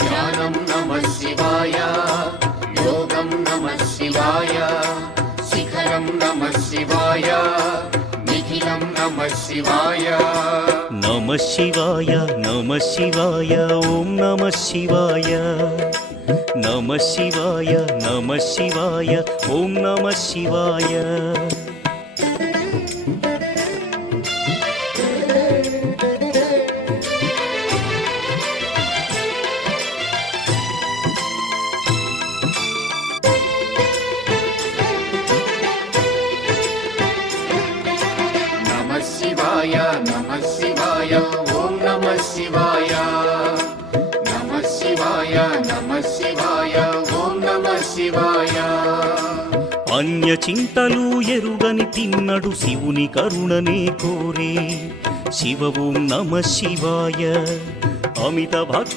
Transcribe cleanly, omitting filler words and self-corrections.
ధ్యానం నమః శివాయ, యోగం నమః శివాయ, శిఖరం నమః శివాయ, నిఖిలం నమః శివాయ. నమః శివాయ నమః శివాయ ఓం నమః శివాయ. నమః శివాయ నమః శివాయ ఓం నమః శివాయ. నమః శివాయ నమః శివాయ ఓం నమః శివాయ. నమః శివాయ నమః శివాయ ఓం నమః శివాయ. అన్య చింతలు ఎరుగని తిన్నడు శివుని కరుణనే కోరే. శివ ఓం నమః శివాయ. అమిత భక్తి